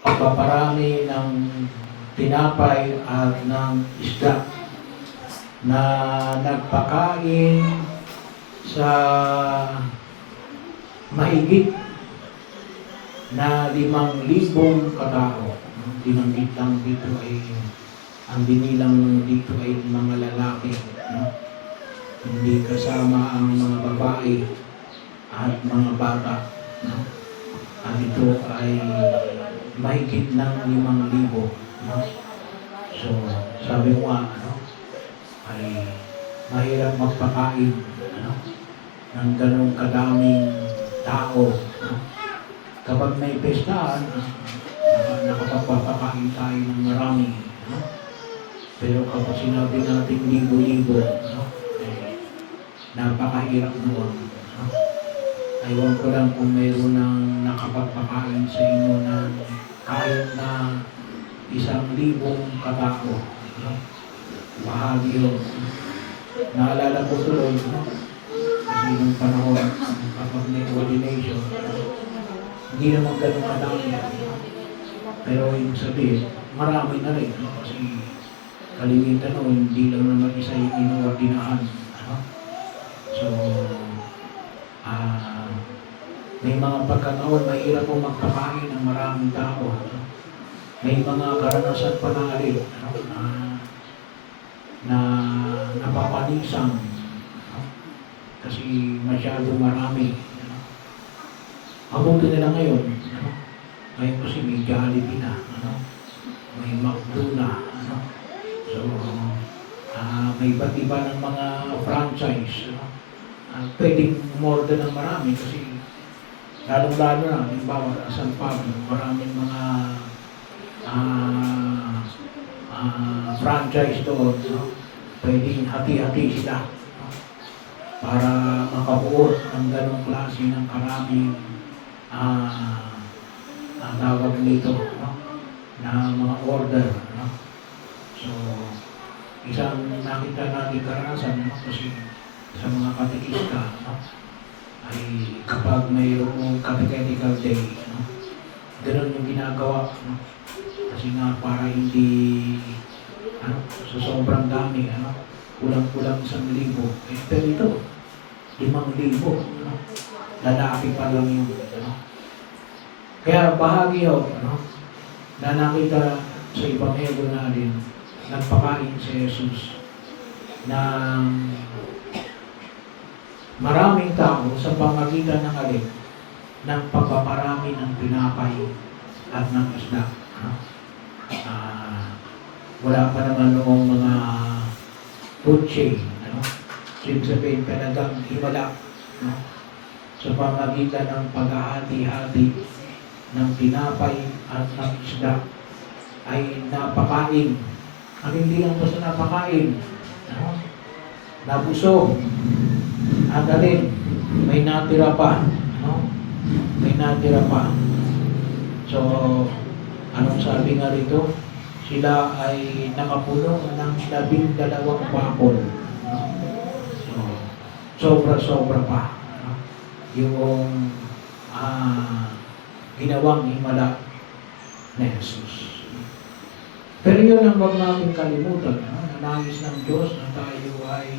pagpaparami ng tinapay at ng isda na nagpakain sa mahigit na 5,000 katao. Binanggit lang dito ay, ang binilang dito ay mga lalaki, no? Hindi kasama ang mga babae at mga bata, no? At ito ay mahigit ng 5,000, no? So, sabi ko nga, ano, ay mahirap magpakain, ano, ng ganong kadaming tao, no? Kapag may pestahan, nakapagpapakain tayo ng marami, no? Pero kapag sinabi natin libo-libo, no, napakahirap noon, no? Aywan ko lang kung mayroon ng nakapagpakain sa inyo ng kahit na 1,000 katao, no? Bahagi yun. Naalala ko tuloy, no? Kasi nung panahon, kapag may coordination, hindi naman ganun kadami. Pero yung sabihin, marami na rin, no? Kasi kalimitan o hindi lang naman isa yung inuordinahan, no? So, may mga pagkataon, mahirap po magpakain ng maraming tao, no? May mga karanasan pa na rin, no? Na napapanisang, no? Kasi masyado marami, no? Mabuti nila ngayon, no? Ngayon kasi may Jollibee na, ano? May McDo na, ano? So, may iba't iba ng mga franchise, no? Pwedeng umorder ng marami kasi lalong-lalo na, halimbawa, sa San Pablo, maraming mga franchise doon, no? Pwedeng hati-hati sila, no? Para makabuo ng ganong klase ng karaming tawag nito, no? Na mga order, no? So, isang nakita natin karanasan, no? Kasi sa mga katekista, no? Ay kapag mayroong catechetical day, no? Ganun yung ginagawa, no? Kasi nga para hindi, ano, sa sobrang dami, ano, kulang-kulang 1,000. Pero ito, 5,000, no? Lalaki pa lang yung, ano. Kaya bahagi yun, ano, na nakita sa Ebanghelyo natin, nagpakain si Jesus ng maraming tao sa pamagitan ng alin, ng pagpaparami ng tinapay at ng isda, no? Wala pa naman noong mga food chain, ano? Ibig sabihin talagang himala, no? Sa pamagitan ng paghahati-hati ng tinapay at ng isda ay napakain. Ang hindi lang basta napakain, no? Nabusog. At alin, may natira pa, no? May natira pa. So, anong sabi nga rito? Sila ay nakapuno ng 12 bakol, no? So, sobra-sobra pa, no? Yung ginawang himala na Jesus. Pero yun ang huwag natin kalimutan, no? Nangis ng Diyos na tayo ay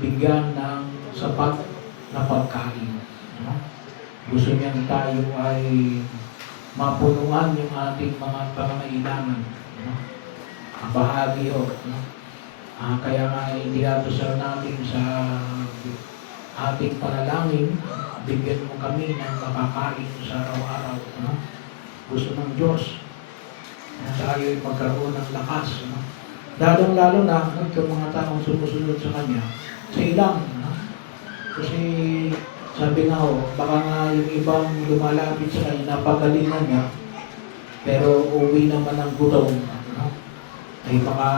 bigyan ng sapat na pagkain, no? Gusto niyang tayo ay mapunuan yung ating mga pangangailangan, no? Bahagi yun, no? Kaya nga inilatusal natin sa ating panalangin, bigyan mo kami ng makakain sa araw-araw, no? Gusto ng Diyos na tayo ay magkaroon ng lakas, no? Lalong-lalo na itong mga taong sumusunod sa Kanya, sa ilang, no? Kasi sabi nga baka nga yung ibang lumalapit sa Kanya, napagalingan niya, pero uwi naman ng gutom, no? Ay baka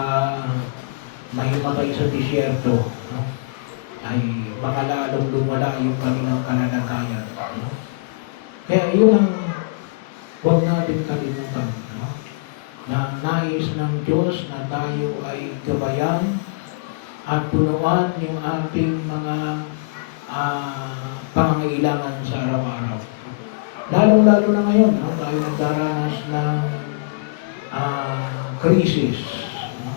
mahimatay sa disyerto, no? Ay baka lalong lumala yung kanilang kalagayan, no? Kaya yun ang huwag natin kalimutan, no? Na nais ng Diyos na tayo ay gabayan at punuan yung ating mga pangangailangan sa araw-araw. Lalong-lalo na ngayon, no? Tayo nagdaranas ng krisis, no?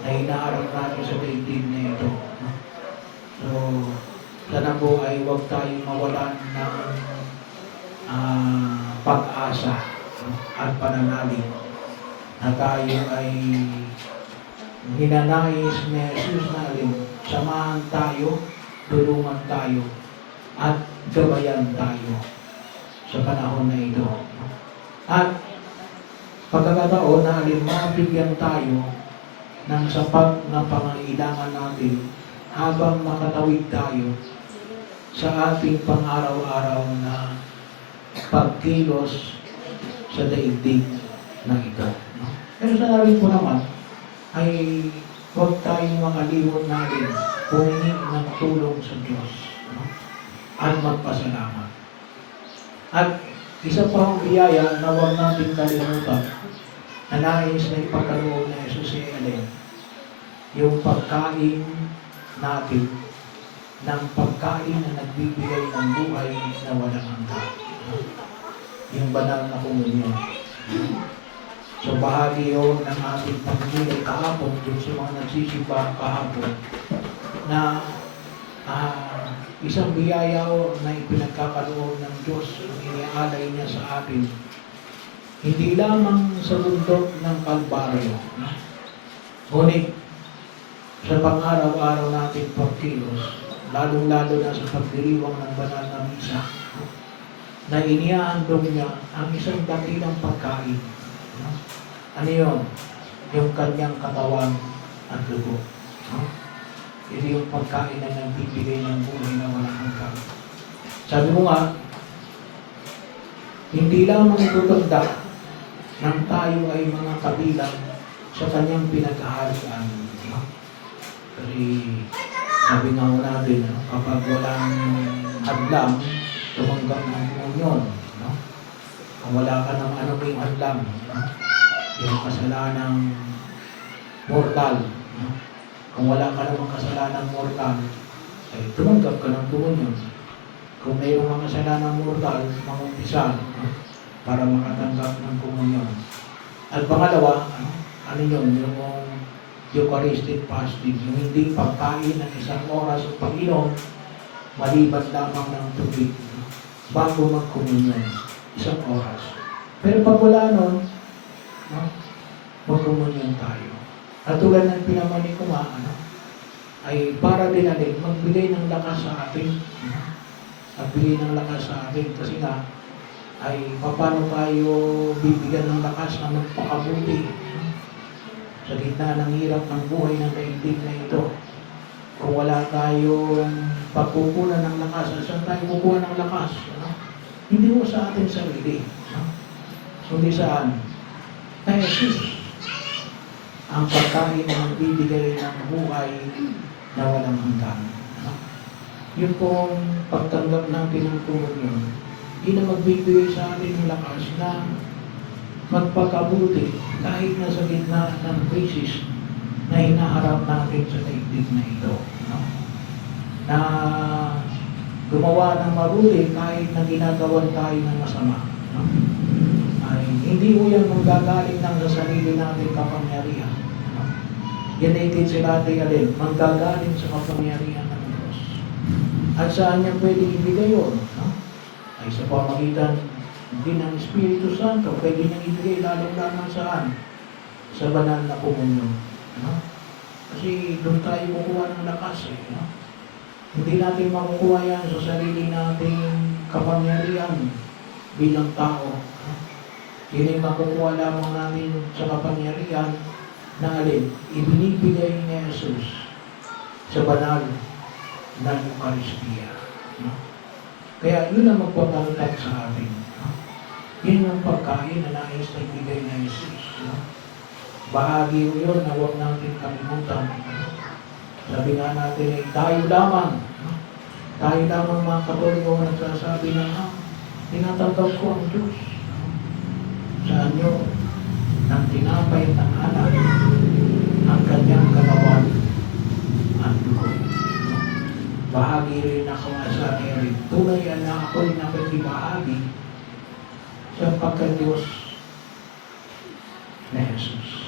Na hinaharap natin sa daigdig na ito. No? So, sana po ay huwag tayong mawalan ng pag-asa, no? At pananalig na tayo ay ninanais ni Jesus natin, samahan tayo, tulungan tayo, at gabayan tayo sa panahon na ito. At pagkakataon na mabigyan tayo ng sapat na pangangailangan natin habang makatawid tayo sa ating pang-araw-araw na pagkilos sa daigdig na ito. Pero sa narin po naman, ay huwag tayong makalimot natin humingi ng tulong sa Diyos, no? At magpasalamat. At isa pa ang biyaya na huwag natin kalimutan na nais na ipagkaloob na Jesus ay alin, yung pagkain natin ng pagkain na nagbibigay ng buhay na walang hanggan. Yung banal na komunyon. So bahagi yun ng ating pagmimili kahapon dun sa mga nagsisimba kahapon na isang biyaya o na ipinagkakaloob ng Diyos ang inialay niya sa atin. Hindi lamang sa bundok ng Kalbaryo, no? Ngunit sa pang-araw-araw natin pagkilos, lalong-lalo na sa pagdiriwang ng banal na misa, no? Na iniaandong niya ang isang dakilang pagkain. No? Ano yun? Yung kanyang katawan at dugo. No? Ito yung pagkain na nagbibigay ng buhay na walang hanggan. Sabi mo nga, hindi lamang tutugda nang tayo ay mga kabilang sa kanyang pinag-aharian. No? Kasi sabi nga ho natin, no? Kapag walang hadlang, tumanggap ng komunyon. No? Kung wala ka ng anuming hadlang, no? Yung kasalanang mortal, no? Kung wala ka namang kasalanang mortal, ay tumanggap ka ng komunyon. Kung mayroong mga kasalanang mortal, mangumpisan, no? Para makatanggap ng komunyon. At pangalawa, ano yun? Yung Eucharistic fasting, yung hindi pagkain ng isang oras o pag-inom, maliban lamang ng tubig, no? Bago magkomunyon, isang oras. Pero pag wala nun, no? Magkomunyon tayo. At tulad ng pinamani ko nga, ay para din natin magbigay ng lakas sa atin. Magbigay ng lakas sa atin kasi nga, ay paano tayo bibigyan ng lakas na magpakabuti sa gitna ng hirap ng buhay ng daigdig na ito. Kung wala tayong pagkukunan ng lakas, saan tayo kukuha ng lakas? Hindi mo sa atin sarili. Kundi saan? Kaya Jesus, ang pagkain na magbibigay ng buhay na walang hanggan. Yun pong pagtanggap natin ng komunyon, yun ang magbibigay sa atin ng lakas na magpakabuti kahit na sa gitna ng krisis na hinaharap natin sa daigdig na ito. No? Na gumawa ng mabuti kahit na ginagawan tayo ng masama. No? Ay hindi mo yan manggagaling lang sa sarili natin kapangyarihan. No? Yan ay din sila natin alin, manggagaling sa kapangyarihan ng Diyos. At saan niya pwede ibigay yun? No? Ay sa pamagitan din ng Espiritu Santo, pwede niyang ibigay lalong-lamang saan? Sa banal na komunyon. No? Kasi doon tayo kukuha ng lakas. No? Hindi natin makukuha yan sa sarili nating kapangyarihan bilang tao. No? Yun ay makukuha lamang natin sa kapangyarihan na alin, ibinibigay ni Jesus sa banal na Eucharistia. No? Kaya yun ang magpapalitan sa atin. No? Yun ang pagkain na nais na ibigay ni Jesus. No? Bahagi yun na huwag natin kalimutan. Sabi nga natin ay tayo lamang. No? Tayo lamang mga Katoliko nagsasabi na tinatanggap ko ang Diyos. No? Sa anyo ng tinapay ng anak ang kanyang katawan at dugo. Bahagi rin ako sa Eric. Tunay na ako'y nakikibahagi sa pagka-Diyos na Jesus.